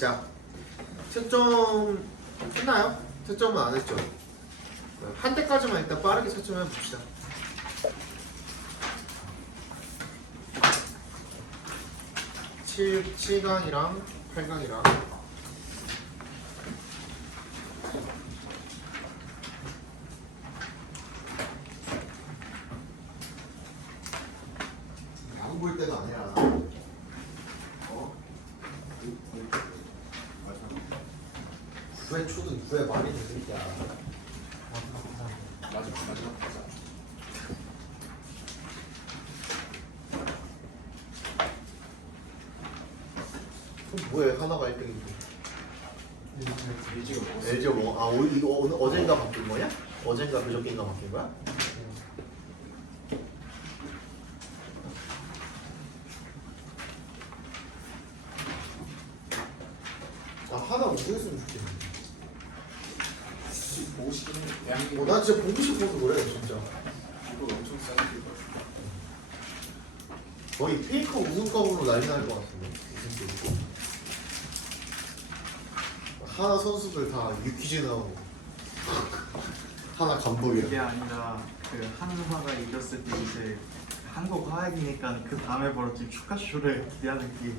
자, 채점 했나요? 채점은 안 했죠? 한 대까지만 일단 빠르게 채점해 봅시다. 칠 7강이랑 8강이랑 야구 볼 때가 아니라 9회 초등 9회 말이 되니까 마지막 타자. 그럼 뭐해? 하나가 1등인데 LG가 먹었어. LG가 뭐? 아 이거 오늘 어젠가 바뀐 거냐? 어젠가 그저께인가 바뀐 거야? 아 하나 우승했으면 좋겠네. 보고 싶긴 해. 대한민국 나 진짜 보고 싶어서 그래 진짜. 이거 엄청 싸게 거의 페이커 우승컵으로 난리 날 것 같은데 우승컵. 하나 선수들 다 유퀴즈 나오고 하나 감독이랑. 그게 아니라 그 한화가 이겼을 때 이제 한국 화학이니까 그 다음에 벌어질 축하쇼를 기대하는 게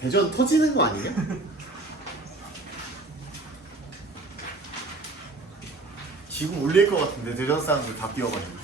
대전 터지는 거 아니냐? 지금 울릴 것 같은데 대전 사람들 다 뛰어가지고.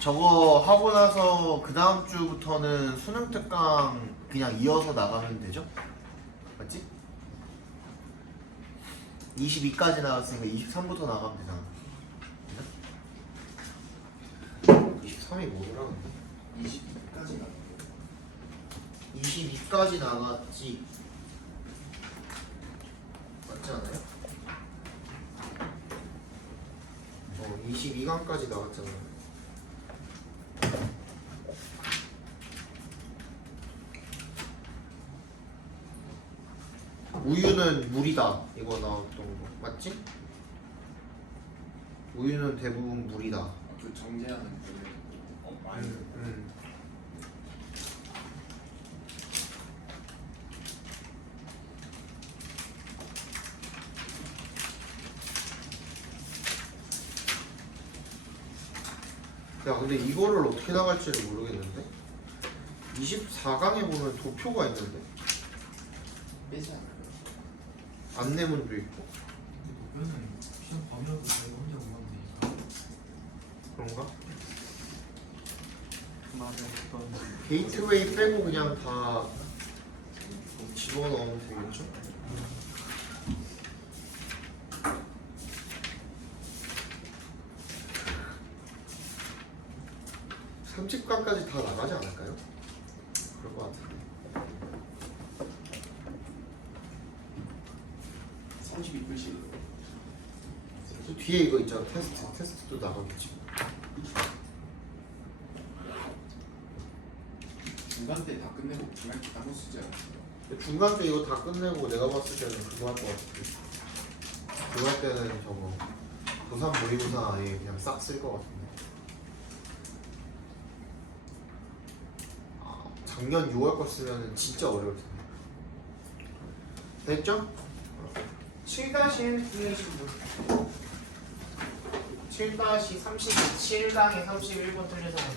저거 하고 나서 그 다음 주부터는 수능 특강 그냥 이어서 나가면 되죠? 맞지? 22까지 나왔으니까 23부터 나가면 되잖아. 23이 뭐더라? 22까지 가. 22까지 나갔지. 맞지 않아요? 22강까지 나갔잖아. 우유는 물이다. 이거 나왔던 거 맞지? 우유는 대부분 물이다. 그 정제하는 그 많이. 야 근데 이거를 어떻게 나갈지를 모르겠는데 24강에 보면 도표가 있는데 빼지 않아요. 안내문도 있고 도표는 시험 범위라고 자기가 혼자 먹었네. 그런가? 맞아. 어떤 게이트웨이 빼고 그냥 다 집어넣으면 되겠죠? 삼십강까지 다 나가지 않을까요? 그럴 것 같은데 32글씨. 또 뒤에 이거 있잖아 테스트도 나가겠지. 중간 때 다 끝내고 중간 때 따로 쓰지 않았어요? 중간 때 이거 다 끝내고 내가 봤을 때는 그거 할 것 같아. 그거 할 때는 저거 고3 모의고사 아예 그냥 싹 쓸 것 같은데. 작년 6월 거 쓰면 진짜 어려울 텐데. 됐죠? 7-1 이해하신 분. 7-32 7당에 31번 틀리잖아.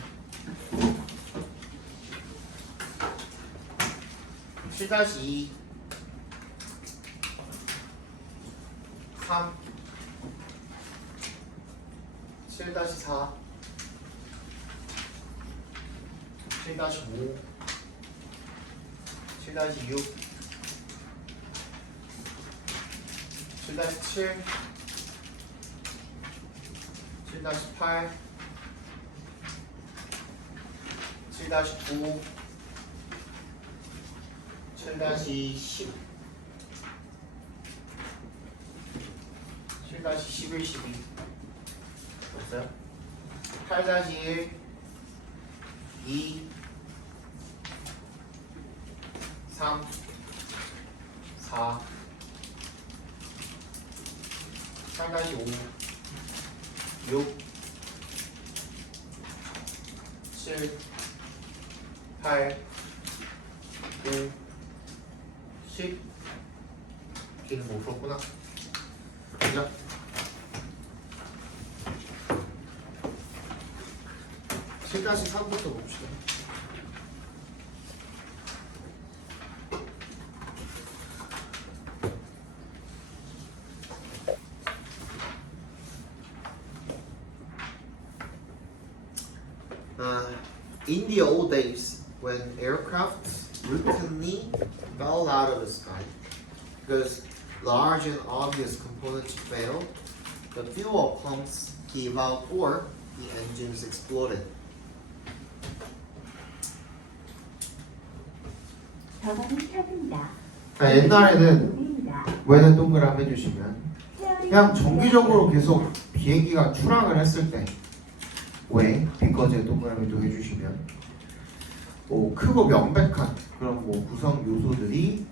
7-2 3 7-4 7-5 7-6 7-7 7-8 7-9 7-10 7-11, 12 됐어요? 8-1 2 3 4 8-5 6 7 8 9 10 길은 못 풀었구나. 그죠? 다시 3부터 봅시다. In the old days, when aircraft routinely fell out of the sky because large and obvious components failed, the fuel pumps gave out or the engines exploded. 저거는 탑입니다. 옛날에는 왜는 동그라미 해주시면 그냥 정기적으로 계속 비행기가 추락을 했을 때 왜? because 동그라미도 해주시면 뭐 크고 명백한 그런 뭐 구성 요소들이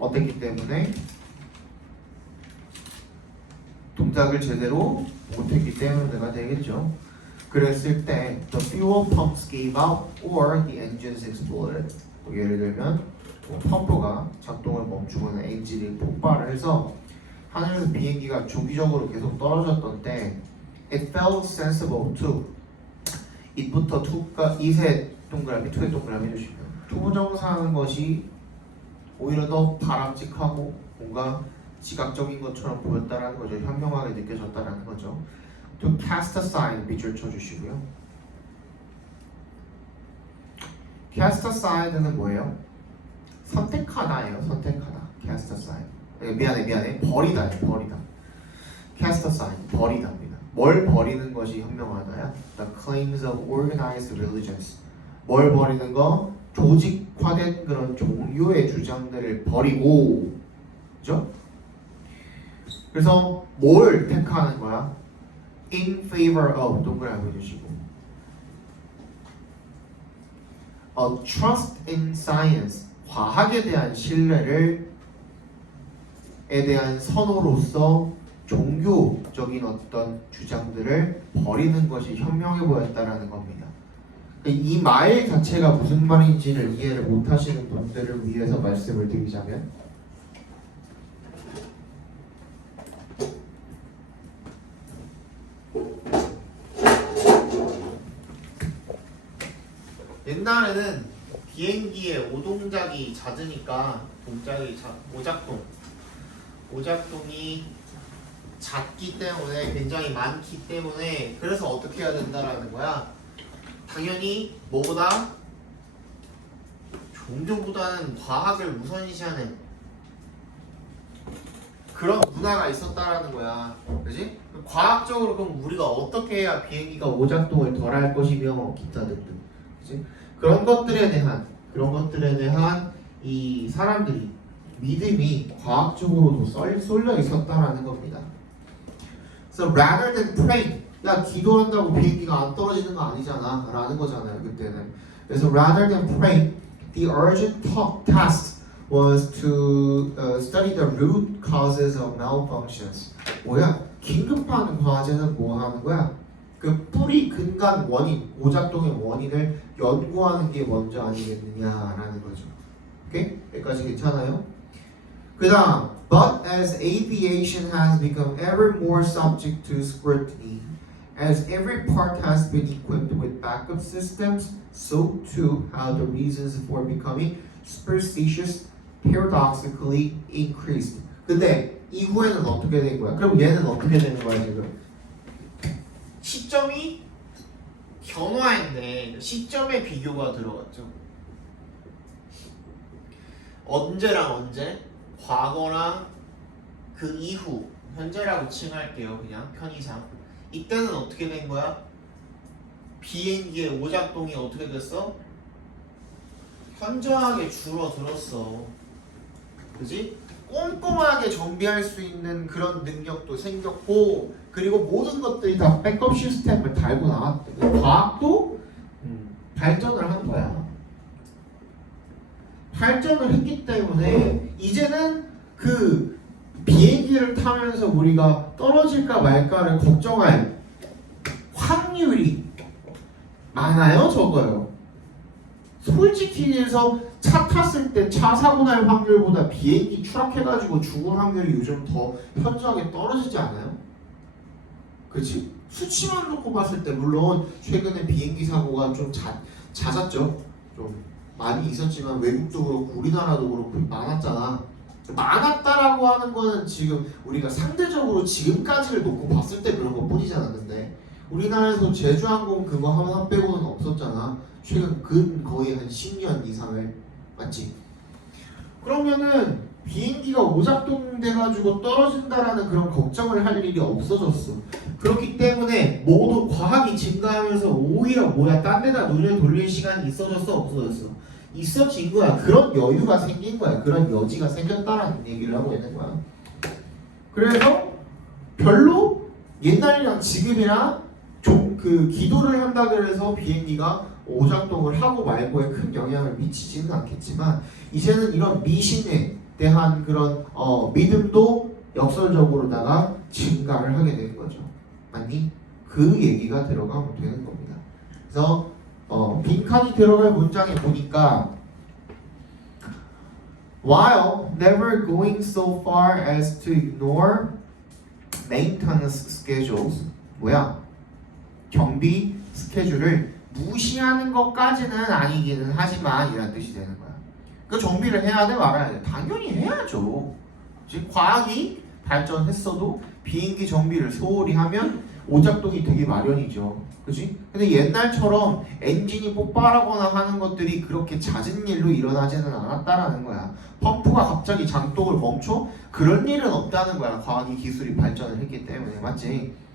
어땠기 때문에 동작을 제대로 못했기 때문에가 되겠죠. 그랬을 때 the fuel pumps gave out or the engines exploded. 뭐 예를 들면 뭐 펌프가 작동을 멈추거나 엔진이 폭발을 해서 하늘에서 비행기가 주기적으로 계속 떨어졌던 때 it felt sensible to it부터 to가 it의 동그라미, to의 동그라미 해주시면 투부정사하는 것이 오히려 더 바람직하고 뭔가 지각적인 것처럼 보였다라는 거죠. 현명하게 느껴졌다라는 거죠. To cast aside 밑줄 쳐주시고요. cast aside는 뭐예요? 선택하다예요. 선택하다. cast aside. 미안해. 버리다. cast aside. 버리다입니다. 뭘 버리는 것이 현명하다야? The claims of organized religions. 뭘 버리는 거? 조직화된 그런 종교의 주장들을 버리고, 그죠? 그래서 뭘 택하는 거야? In favor of 동그라미 해주시고 A trust in science 과학에 대한 신뢰를 에 대한 선호로서 종교적인 어떤 주장들을 버리는 것이 현명해 보였다라는 겁니다. 이 말 자체가 무슨 말인지를 이해를 못하시는 분들을 위해서 말씀을 드리자면 옛날에는 비행기의 오동작이 잦으니까 오작동이 잦기 때문에 굉장히 많기 때문에 그래서 어떻게 해야 된다라는 거야. 당연히 뭐보다 종교보다는 과학을 우선시하는 그런 문화가 있었다라는 거야. 그지? 과학적으로 그럼 우리가 어떻게 해야 비행기가 오작동을 덜 할 것이며 기타 등등. 그지? 그런 것들에 대한 이 사람들이 믿음이 과학적으로도 쏠려 있었다라는 겁니다. So rather than pray, 야 기도한다고 비행기가 안 떨어지는 거 아니잖아 라는 거잖아요 그때는. 그래서 rather than pray, the urgent task was to study the root causes of malfunctions. 뭐야? 긴급한 과제는 뭐 하는 거야? 그 뿌리 근간 원인, 오작동의 원인을 연구하는 게 먼저 아니겠느냐라는 거죠. 오케이? 여기까지 괜찮아요? 그 다음 But as aviation has become ever more subject to scrutiny, as every part has been equipped with backup systems, so too have the reasons for becoming superstitious paradoxically increased. 근데 이후에는 어떻게 된 거야? 그럼 얘는 어떻게 되는 거야 지금? 시점이 변화했네. 시점의 비교가 들어갔죠. 언제랑 언제? 과거랑 그 이후, 현재라고 칭할게요. 그냥 편의상. 이때는 어떻게 된 거야? 비행기의 오작동이 어떻게 됐어? 현저하게 줄어들었어. 그지? 꼼꼼하게 정비할 수 있는 그런 능력도 생겼고, 그리고 모든 것들이 다 백업 시스템을 달고 나왔대. 과학도 발전을 한 거야. 발전을 했기 때문에 이제는 그 비행기를 타면서 우리가 떨어질까 말까를 걱정할 확률이 많아요, 적어요? 솔직히 해서 차 탔을 때 차 사고 날 확률보다 비행기 추락해가지고 죽을 확률이 요즘 더 현저하게 떨어지지 않아요? 그치? 수치만 놓고 봤을 때 물론 최근에 비행기 사고가 좀 잦았죠. 좀 많이 있었지만 외국도 그렇고 우리나라도 그렇고 많았잖아. 많았다라고 하는 거는 지금 우리가 상대적으로 지금까지를 놓고 봤을 때 그런 것 뿐이잖아. 근데 우리나라에서 제주항공 그거 하나 빼고는 없었잖아. 최근 거의 한 10년 이상을. 맞지? 그러면은 비행기가 오작동 돼가지고 떨어진다라는 그런 걱정을 할 일이 없어졌어. 그렇기 때문에 모두 과학이 증가하면서 오히려 뭐야 딴 데다 눈을 돌릴 시간이 있어졌어 없어졌어? 있어진 거야. 그런 여유가 생긴 거야. 그런 여지가 생겼다라는 얘기를 하고 있는 거야. 그래서 별로 옛날이랑 지금이랑 좀 그 기도를 한다 그래서 비행기가 오작동을 하고 말고에 큰 영향을 미치지는 않겠지만 이제는 이런 미신에 대한 그런 믿음도 역설적으로다가 증가를 하게 되는 거죠. 맞니? 그 얘기가 들어가면 되는 겁니다. 그래서 빈칸이 들어갈 문장에 보니까 While never going so far as to ignore maintenance schedules, 뭐야? 정비 스케줄을 무시하는 것까지는 아니기는 하지만 이란 뜻이 되는 거야. 그 정비를 해야 돼 말아야 돼? 당연히 해야죠. 즉 과학이 발전했어도 비행기 정비를 소홀히 하면 오작동이 되기 마련이죠. 그치? 근데 옛날처럼 엔진이 폭발하거나 하는 것들이 그렇게 잦은 일로 일어나지는 않았다라는 거야. 펌프가 갑자기 작동을 멈춰? 그런 일은 없다는 거야. 과학이 기술이 발전을 했기 때문에. 맞지?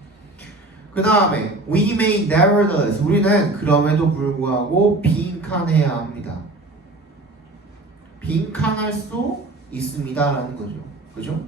그 다음에 We may nevertheless 우리는 그럼에도 불구하고 빈칸해야 합니다. 빈칸할 수 있습니다 라는 거죠. 그죠?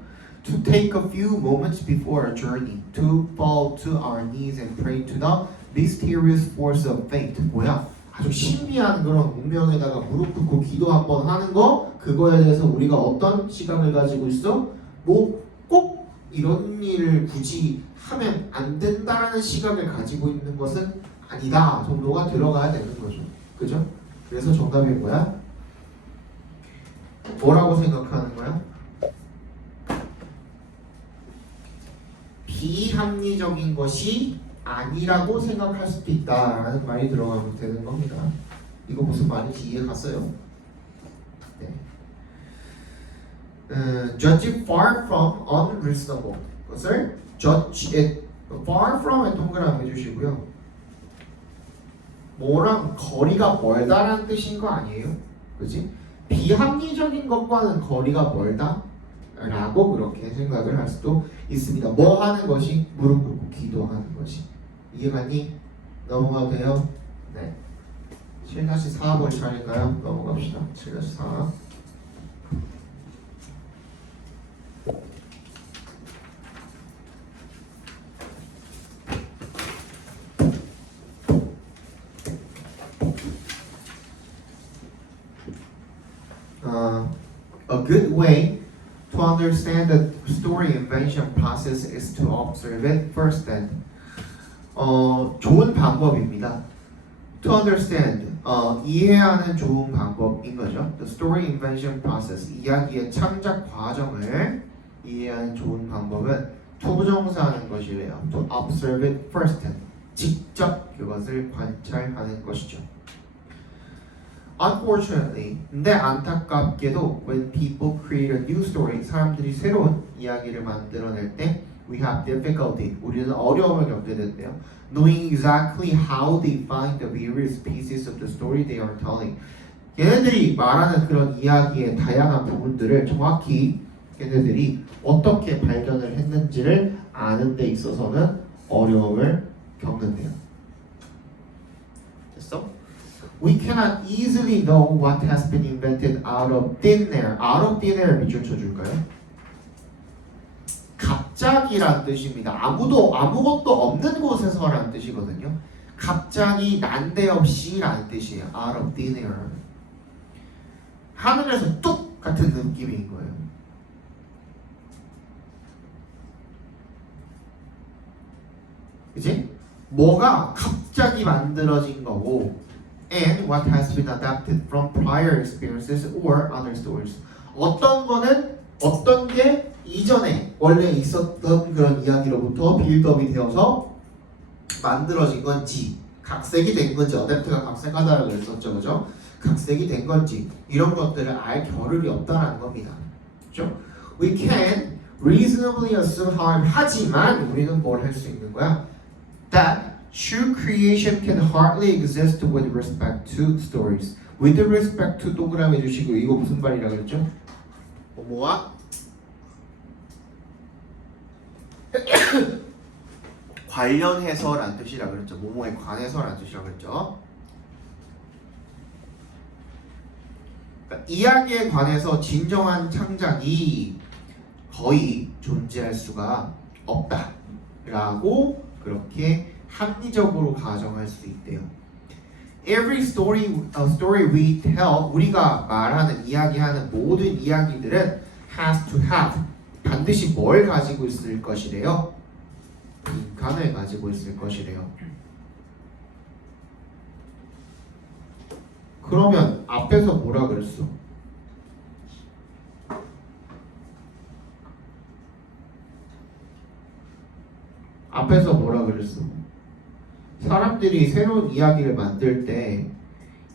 To take a few moments before a journey to fall to our knees and pray to the mysterious force of fate. 뭐야? 아주 신비한 그런 운명에다가 무릎 꿇고 기도 한번 하는 거, 그거에 대해서 우리가 어떤 시각을 가지고 있어? 뭐 꼭 이런 일을 굳이 하면 안 된다라는 시각을 가지고 있는 것은 아니다 정도가 들어가야 되는 거죠. 그죠? 그래서 정답이 뭐야? 뭐라고 생각하는 거야? 비합리적인 것이 아니라고 생각할 수도 있다라는 말이 들어가면 되는 겁니다. 이거 무슨 말인지 이해 갔어요? 네. Judge it far from unreasonable. 그것을 judge it far from에 동그라미 해주시고요. 뭐랑 거리가 멀다라는 뜻인 거 아니에요? 그지? 비합리적인 것과는 거리가 멀다? 라고 그렇게 생각을 할 수도 있습니다. 뭐 하는 것이? 무릎 꿇고 기도하는 것이. 이해가니? 넘어가도 돼요? 네. 7-4번 차례인가요? 넘어갑시다. 7-4. A good way to understand the story invention process is to observe it firsthand. 좋은 방법입니다. To understand, 이해하는 좋은 방법인 거죠. The story invention process, 이야기의 창작 과정을 이해하는 좋은 방법은 to 부정사하는 것이래요. To observe it first, 직접 그것을 관찰하는 것이죠. Unfortunately, 근데 안타깝게도 when people create a new story, 사람들이 새로운 이야기를 만들어낼 때 we have difficulty, 우리는 어려움을 겪게 된대요. Knowing exactly how they find the various pieces of the story they are telling. 얘네들이 말하는 그런 이야기의 다양한 부분들을 정확히 얘네들이 어떻게 발견을 했는지를 아는 데 있어서는 어려움을 겪는데요. 됐어? We cannot easily know what has been invented out of thin air. Out of thin air 밑줄 쳐줄까요? 갑자기란 뜻입니다. 아무것도 없는 곳에서란 뜻이거든요. 갑자기 난데없이라는 뜻이에요. Out of thin air. 하늘에서 뚝 같은 느낌인 거예요. 그치? 뭐가 갑자기 만들어진 거고 and what has been adapted from prior experiences or other stories. 어떤 게 이전에 원래 있었던 그런 이야기로부터 빌드업이 되어서 만들어진 건지 각색이 된 건지 어댑트가 각색하다라고 했었죠. 그죠? 각색이 된 건지 이런 것들을 알 겨를이 없다라는 겁니다. 그죠? We can reasonably assume however 하지만 우리는 뭘 할 수 있는 거야? That true creation can hardly exist with respect to stories. With respect to 동그라미 해주시고 이거 무슨 말이라 그랬죠? 뭐와? 관련해서란 뜻이라 그랬죠. 뭐뭐에 관해서란 뜻이라 그랬죠. 그러니까 이야기에 관해서 진정한 창작이 거의 존재할 수가 없다라고 그렇게 합리적으로 가정할 수 있대요. Every story we tell, 우리가 말하는 이야기하는 모든 이야기들은 has to have, 반드시 뭘 가지고 있을 것이래요? 빈칸을 가지고 있을 것이래요. 그러면 앞에서 뭐라 그랬어? 앞에서 뭐라 그랬어? 사람들이 새로운 이야기를 만들 때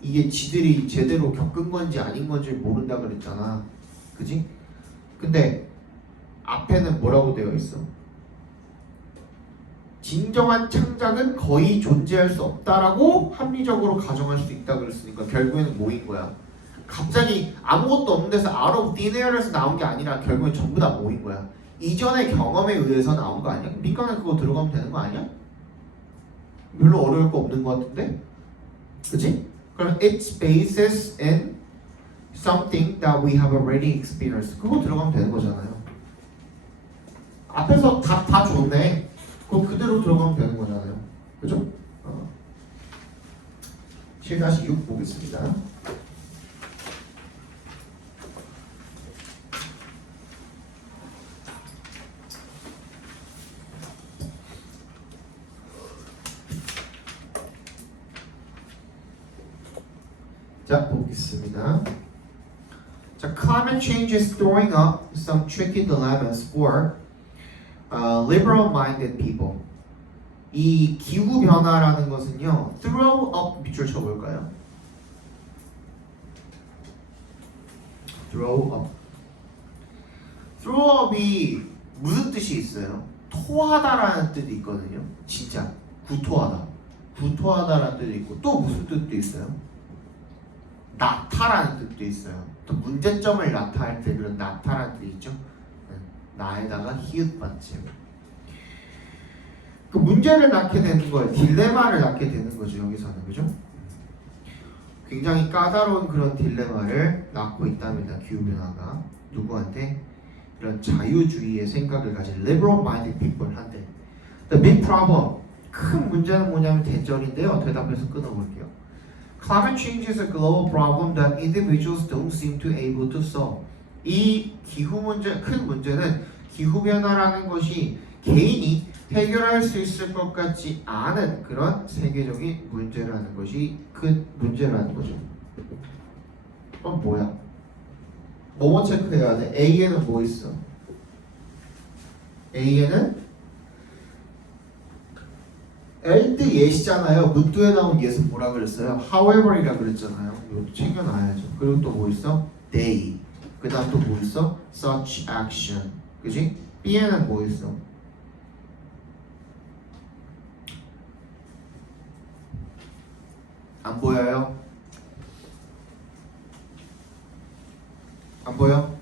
이게 지들이 제대로 겪은 건지 아닌 건지 모른다 그랬잖아. 그지? 근데 앞에는 뭐라고 되어 있어? 진정한 창작은 거의 존재할 수 없다라고 합리적으로 가정할 수 있다 그랬으니까 결국에는 뭐인 거야? 갑자기 아무것도 없는 데서 out of thin air에서 나온 게 아니라 결국엔 전부 다 뭐인 거야? 이전의 경험에 의해서 나온 거 아니야? 민간에 그거 들어가면 되는 거 아니야? 별로 어려울 거 없는 거 같은데? 그치? 그럼 it's basis in something that we have already experienced. 그거 들어가면 되는 거잖아요. 앞에서 다 좋네. 그거 그대로 들어가면 되는 거잖아요. 그죠? 7-6 보겠습니다. 자, 보겠습니다. 자, climate change is throwing up some tricky dilemmas for liberal-minded people. 이 기후 변화라는 것은요, throw up 밑줄 쳐볼까요? throw up. throw up이 무슨 뜻이 있어요? 토하다라는 뜻이 있거든요. 진짜 구토하다. 구토하다라는 뜻이 있고 또 무슨 뜻도 있어요? 나타라는 뜻도 있어요. 또 문제점을 나타할 때 그런 나타라는 뜻이 있죠. 나에다가 히읗 받침. 그 문제를 낳게 되는 거예요. 딜레마를 낳게 되는 거죠. 여기서는 그죠? 굉장히 까다로운 그런 딜레마를 낳고 있답니다. 기후변화가 누구한테? 이런 자유주의의 생각을 가진 liberal-minded people한테. The big problem, 큰 문제는 뭐냐면 대절인데요. 대답해서 끊어볼게요. Climate change is a global problem that individuals don't seem to able to solve. 이 기후 문제, 큰 문제는 기후 변화라는 것이 개인이 해결할 수 있을 것 같지 않은 그런 세계적인 문제라는 것이 큰 문제라는 거죠. 그럼 뭐야? 뭐뭐 체크해야 돼? A에는 뭐 있어? A에는 엘드 예시잖아요. 문두에 나온 예는 뭐라 그랬어요? However이라 그랬잖아요. 이것도 챙겨놔야죠. 그리고 또 뭐 있어? They. 그 다음 또 뭐 있어? Such action. 그지? B에는 뭐 있어? 안 보여요? 안 보여?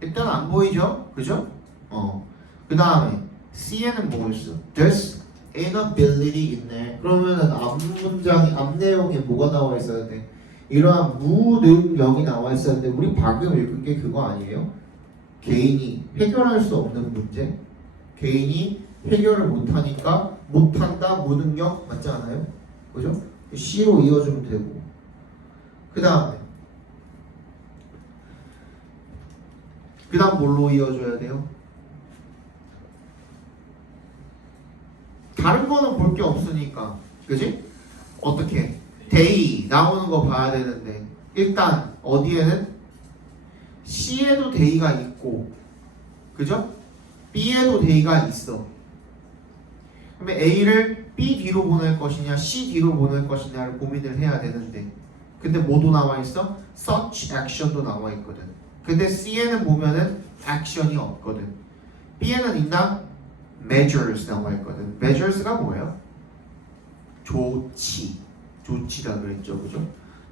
일단 안 보이죠? 그죠? 그 다음에 C에는 뭐 있어? There's inability 있네. 그러면은 앞 내용에 뭐가 나와 있어야 돼? 이러한 무능력이 나와 있어야 돼. 우리 방금 읽은 게 그거 아니에요? 개인이 해결할 수 없는 문제? 개인이 해결을 못하니까 못한다, 무능력 맞지 않아요? 그죠? C로 이어주면 되고 그 다음 뭘로 이어줘야 돼요? 다른 거는 볼 게 없으니까 그지? 어떻게? they 나오는 거 봐야 되는데 일단 어디에는 C에도 day가 있고 그죠? B에도 day가 있어. 그러면 A를 B 뒤로 보낼 것이냐 C 뒤로 보낼 것이냐를 고민을 해야 되는데 근데 뭐도 나와 있어? such action도 나와 있거든. 근데 C에는 보면은 action이 없거든. B에는 있나? measures 나와 있거든. measures가 뭐예요? 조치다 그랬죠, 그죠?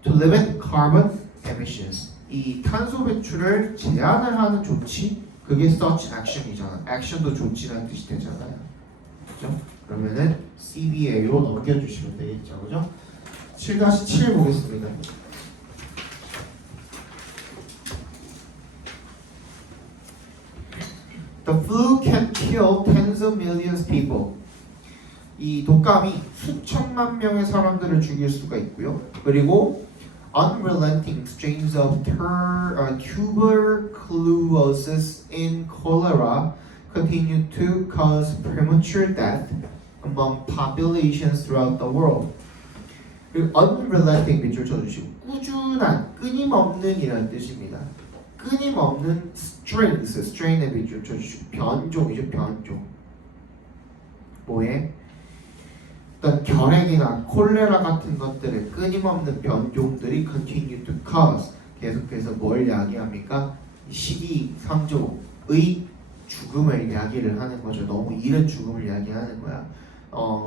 To limit carbon emissions. 이 탄소 배출을 제한을 하는 조치, 그게 such action이잖아. action도 조치라는 뜻이 되잖아요, 그죠? 그러면은 CBA로 넘겨주시면 되겠죠, 그죠? 7-7 보겠습니다. The flu can kill tens of millions of people. 이 독감이 수천만 명의 사람들을 죽일 수가 있고요. 그리고 unrelenting strains of tuberculosis in cholera continue to cause premature death among populations throughout the world. 그리고 unrelenting 밑줄 쳐주시고 꾸준한, 끊임없는이라는 뜻입니다. 끊임없는 strain의 밑줄 쳐주시고 변종이죠, 변종. 뭐에? 어떤 결핵이나 콜레라 같은 것들의 끊임없는 변종들이 continue to cause 계속해서 뭘 야기합니까? 시기상조의 죽음을 야기를 하는 거죠. 너무 이른 죽음을 야기하는 거야.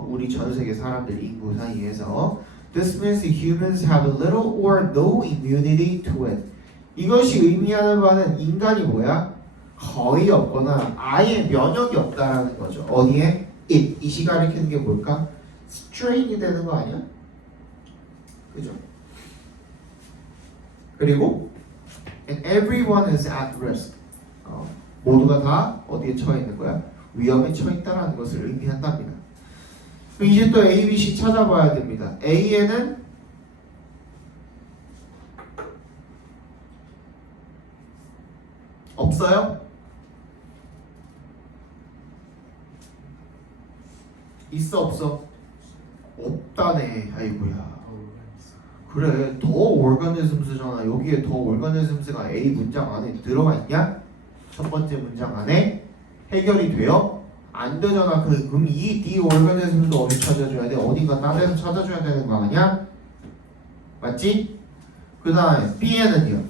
우리 전 세계 사람들 인구 사이에서 This means humans have little or no immunity to it. 이것이 의미하는 바는 인간이 뭐야? 거의 없거나 아예 면역이 없다라는 거죠. 어디에? it. 이시 가리키는 게 뭘까? strain이 되는 거 아니야? 그죠? 그리고 and everyone is at risk. 모두가 다 어디에 처해 있는 거야? 위험에 처해 있다라는 것을 의미한답니다. 그럼 이제 또 A, B, C 찾아봐야 됩니다. A에는 없어요? 있어 없어? 없다네. 아이고야. 그래 더 organisms잖아. 여기에 더 organisms가 A 문장 안에 들어가 있냐? 첫 번째 문장 안에 해결이 돼요? 안 되잖아. 그럼 이 D organism도 어디 찾아줘야 돼? 어딘가 딴 데서 찾아줘야 되는 거 아니야? 맞지? 그 다음에 B에는요?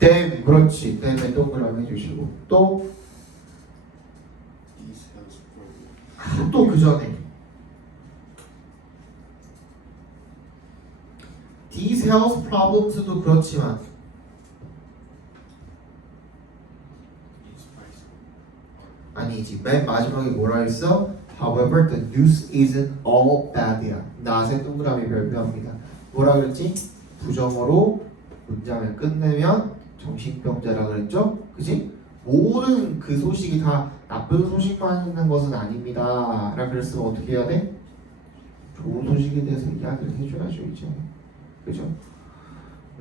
them. 그렇지. them에 동그라미 해주시고 또 그 전에 These health problems도 그렇지만 아니지. 맨 마지막에 뭐라 했어? However, the news isn't all bad이야. 낫에 동그라미 별표합니다. 뭐라 그랬지? 부정어로 문장을 끝내면 정신병자라 그랬죠? 그지? 모든 그 소식이 다 나쁜 소식만 있는 것은 아닙니다. 라 그랬으면 어떻게 해야 돼? 좋은 소식에 대해서 이야기를 해줘야죠, 이제. 그죠?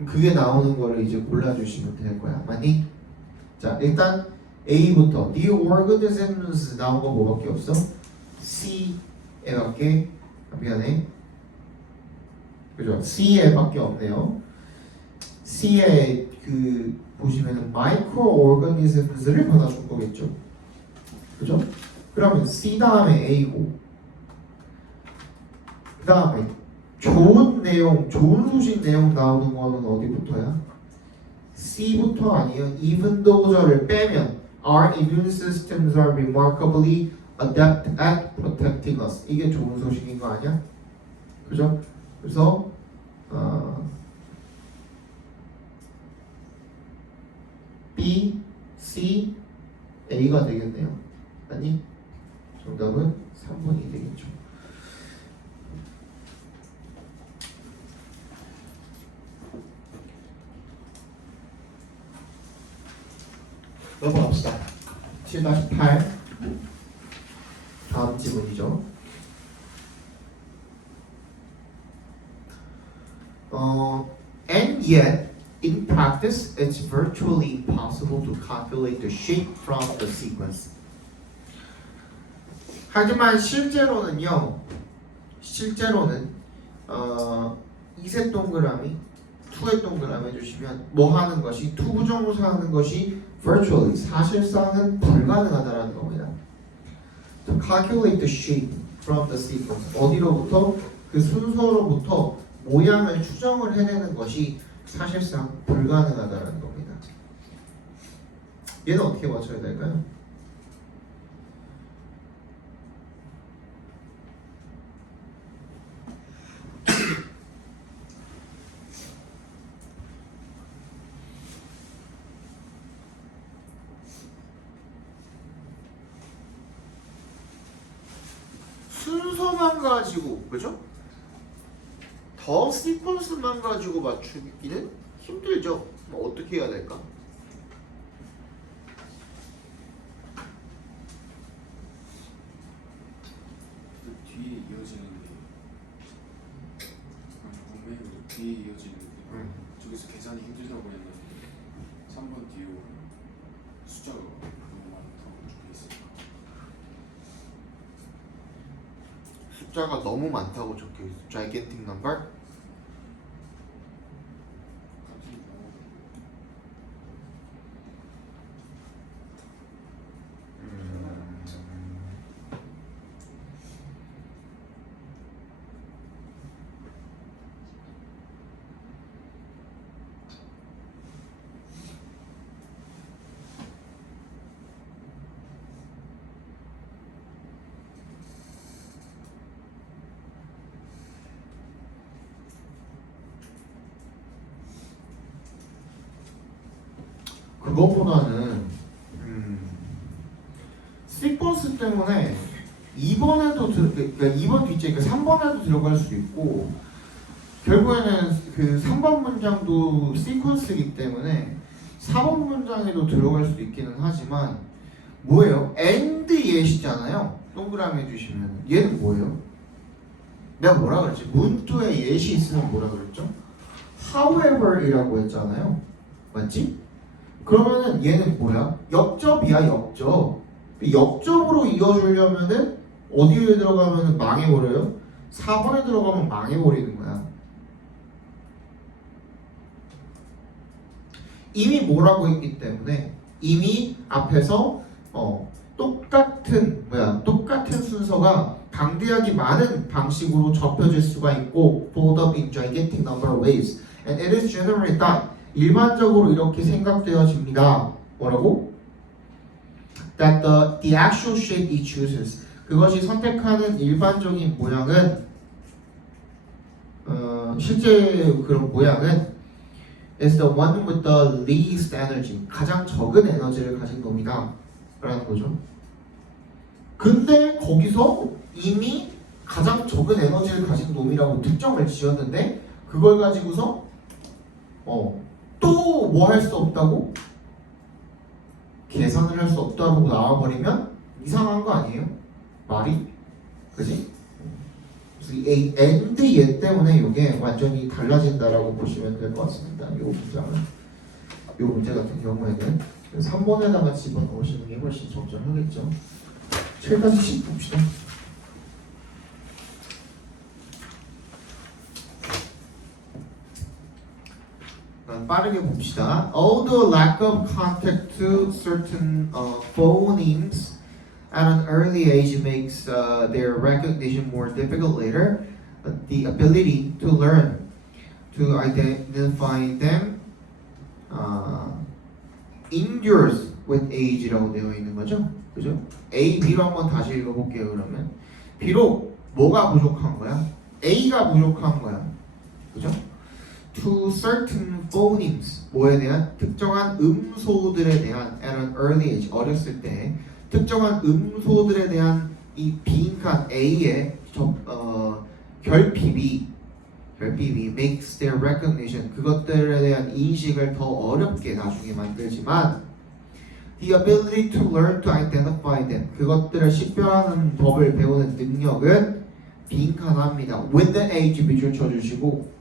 그게 나오는 거를 이제 골라주시면 될 거야. 맞니? 자, 일단 A부터 the organisms 나온 거 뭐밖에 없어? C에밖에 미안해. 그죠? C에밖에 없네요. C에 그 보시면은 microorganisms를 받아줄 거겠죠. 그죠? 그러면 C 다음에 A고 그 다음에 좋은 내용, 좋은 소식 내용 나오는 거는 어디부터야? C부터 아니에요. even though를 빼면 our immune systems are remarkably adept at protecting us. 이게 좋은 소식인 거 아니야? 그죠? 그래서 B, C, A가 되겠네요. 아니, 정답은 3번이 되겠죠. 넘어갑시다. 7-8 다음 지문이죠. And yet, in practice, it's virtually impossible to calculate the shape from the sequence. 하지만 실제로는 2세 동그라미, 2의 동그라미 해주시면 뭐 하는 것이, 투부정사 하는 것이 virtually, 사실상은 불가능하다라는 겁니다. To calculate the shape from the sequence. 어디로부터? 그 순서로부터 모양을 추정을 해내는 것이 사실상 불가능하다라는 겁니다. 얘는 어떻게 맞춰야 될까요? 순서만 가지고, 그죠? 더 시퀀스만 가지고 맞추기는 힘들죠. 어떻게 해야 될까? 그 뒤에 이어지는 게 분명히 뒤에 이어지는 게 저기서 계산이 힘들다고 했는데 3번 뒤에 오는 숫자가 너무 많다고 적혀있어요. 숫자가 너무 많다고 적혀있어. gigantic number? 같은 거 그것보다는 시퀀스 때문에 2번에도 그러니까 2번 뒷째 그러니까 3번에도 들어갈 수 있고 결국에는 그 3번 문장도 시퀀스이기 때문에 4번 문장에도 들어갈 수 있기는 하지만 뭐예요? and yet이잖아요. 동그라미 해주시면 얘는 뭐예요? 내가 뭐라 그랬지? 문두에 yet이 있으면 뭐라 그랬죠? however이라고 했잖아요. 맞지? 그러면은 얘는 뭐야? 역접이야, 역접. 역접으로 이어주려면은 어디에 들어가면은 망해버려요? 4번에 들어가면 망해버리는 거야. 이미 뭐라고 했기 때문에 이미 앞에서 똑같은 순서가 방대하게 많은 방식으로 접혀질 수가 있고 fold up in gigantic number of ways and it is generally thought 일반적으로 이렇게 생각되어집니다. 뭐라고? That the actual shape he chooses 그것이 선택하는 일반적인 모양은 실제 그런 모양은 is the one with the least energy 가장 적은 에너지를 가진 놈이다 라는 거죠. 근데 거기서 이미 가장 적은 에너지를 가진 놈이라고 특정을 지었는데 그걸 가지고서 또 뭐 할 수 없다고? 계산을 할 수 없다고 나와버리면 이상한 거 아니에요? 말이? 그지? 그래서 이 and 얘 때문에 이게 완전히 달라진다라고 보시면 될 것 같습니다. 이 문장은 이 문제 같은 경우에는 그래서 3번에다가 집어넣으시는 게 훨씬 적절하겠죠. 7-10 봅시다. 빠르게 봅시다. Although lack of contact to certain phonemes at an early age makes their recognition more difficult later, the ability to learn to identify them endures with age라고 되어 있는 거죠. 그죠? A, B로 한번 다시 읽어볼게요. 그러면 비록 뭐가 부족한 거야? A가 부족한 거야. 그죠? To certain phonemes, 뭐에 대한 특정한 음소들에 대한 at an early age, 어렸을 때 특정한 음소들에 대한 이 빈칸 A의 결핍이 makes their recognition, 그것들에 대한 인식을 더 어렵게 나중에 만들지만 the ability to learn to identify them, 그것들을 식별하는 법을 배우는 능력은 빈칸합니다. with the age 밑줄 쳐주시고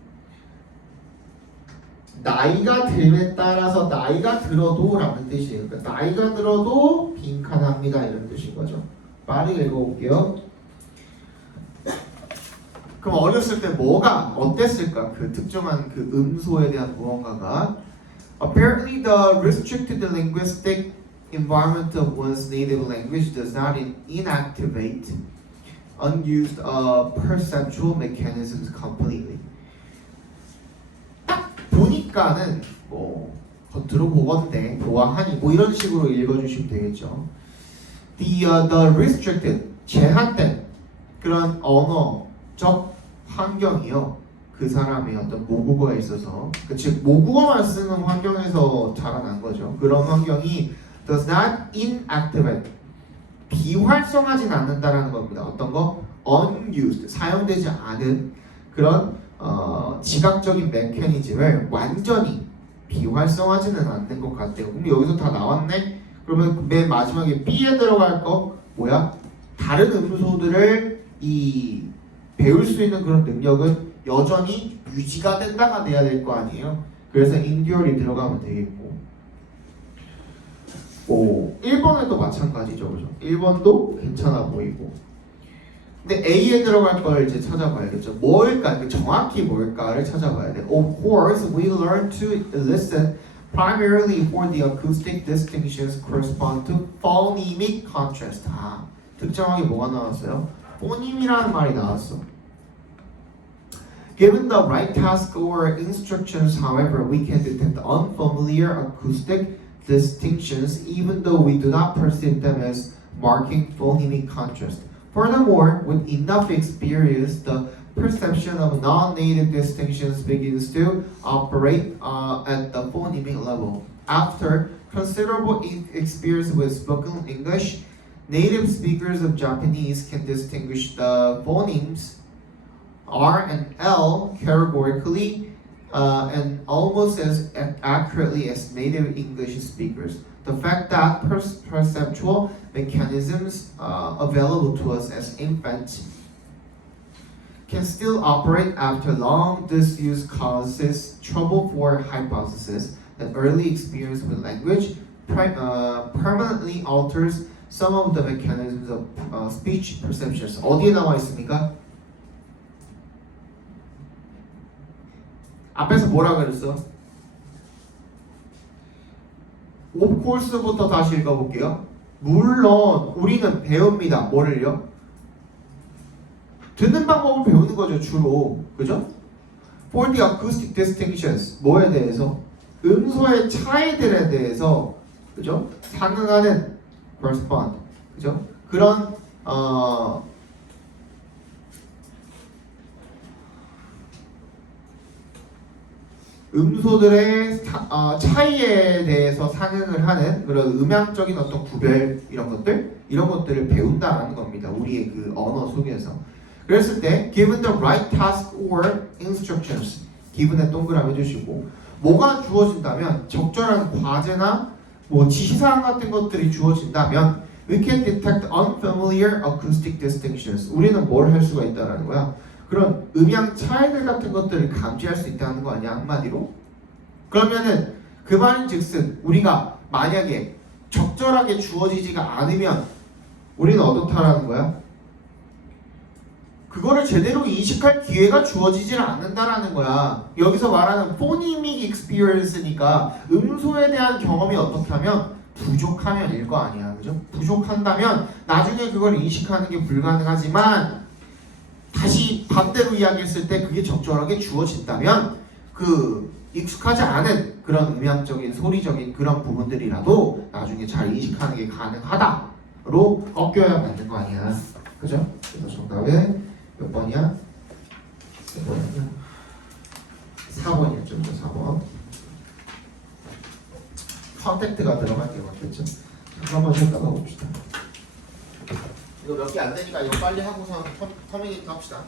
나이가 듦에 따라서 나이가 들어도 라는 뜻이에요. 그러니까 나이가 들어도 빈칸합니다 이런 뜻인 거죠. 빠르게 읽어볼게요. 그럼 어렸을 때 뭐가 어땠을까? 그 특정한 그 음소에 대한 무언가가 Apparently the restricted linguistic environment of one's native language does not inactivate unused perceptual mechanisms completely. 보니까는 뭐 겉으로 보건대 보아하니 뭐 이런 식으로 읽어주시면 되겠죠. The restricted 제한된 그런 언어적 환경이요. 그 사람의 어떤 모국어에 있어서 즉 모국어만 쓰는 환경에서 자라난 거죠. 그런 환경이 does not inactivate 비활성하진 않는다라는 겁니다. 어떤 거? unused 사용되지 않은 그런 지각적인 메커니즘을 완전히 비활성하지는 않는 것 같아요. 그럼 여기서 다 나왔네? 그러면 맨 마지막에 B에 들어갈 거 뭐야? 다른 음소들을 이 배울 수 있는 그런 능력은 여전히 유지가 된다가 돼야 될 거 아니에요. 그래서 endure이 들어가면 되겠고 1번에도 마찬가지죠. 그죠? 1번도 괜찮아 보이고 근데 A에 들어갈 걸 이제 찾아봐야겠죠. 뭘까? 정확히 뭘까를 찾아봐야 돼. Of course, we learn to listen primarily for the acoustic distinctions correspond to phonemic contrast. 특정하게 뭐가 나왔어요? 포님이라는 말이 나왔어. Given the right task or instructions, however, we can detect unfamiliar acoustic distinctions even though we do not perceive them as marking phonemic contrast. Furthermore, with enough experience, the perception of non-native distinctions begins to operate at the phonemic level. After considerable experience with spoken English, native speakers of Japanese can distinguish the phonemes R and L categorically and almost as accurately as native English speakers. The fact that perceptual mechanisms available to us as infants can still operate after long disuse causes trouble for hypothesis that early experience with language permanently alters some of the mechanisms of speech perceptions. 어디에 나와 있습니까? 앞에서 뭐라 그랬어? Of course부터 다시 읽어볼게요. 물론 우리는 배웁니다. 뭐를요? 듣는 방법을 배우는 거죠. 주로. 그죠? For the acoustic distinctions 뭐에 대해서? 음소의 차이들에 대해서 그죠? 상응하는 correspond 그죠? 그런 음소들의 차이에 대해서 상응을 하는 그런 음향적인 어떤 구별 이런 것들을 배운다라는 겁니다. 우리의 그 언어 속에서. 그랬을 때 given the right task or instructions given에 동그라미 해주시고 뭐가 주어진다면 적절한 과제나 뭐 지시사항 같은 것들이 주어진다면 we can detect unfamiliar acoustic distinctions 우리는 뭘 할 수가 있다라는 거야. 그런 음향 차이들 같은 것들을 감지할 수 있다는 거 아니야 한마디로? 그러면은 그 말인즉슨 우리가 만약에 적절하게 주어지지가 않으면 우리는 어떻다라는 거야? 그거를 제대로 인식할 기회가 주어지질 않는다라는 거야. 여기서 말하는 phonemic experience니까 음소에 대한 경험이 어떻게 하면 부족하면일 거 아니야. 그죠? 부족한다면 나중에 그걸 인식하는 게 불가능하지만 다시 반대로 이야기했을 때 그게 적절하게 주어진다면 그 익숙하지 않은 그런 음향적인 소리적인 그런 부분들이라도 나중에 잘 인식하는 게 가능하다로 꺾여야 맞는 거 아니야. 그죠? 그래서 정답은 몇 번이야? 몇 번이야? 4번이었죠. 4번. 컨택트가 들어갈 게 맞겠죠? 한번 생각해 봅시다. 이거 몇 개 안 되니까 이거 빨리 하고서 커뮤니케이트 합시다.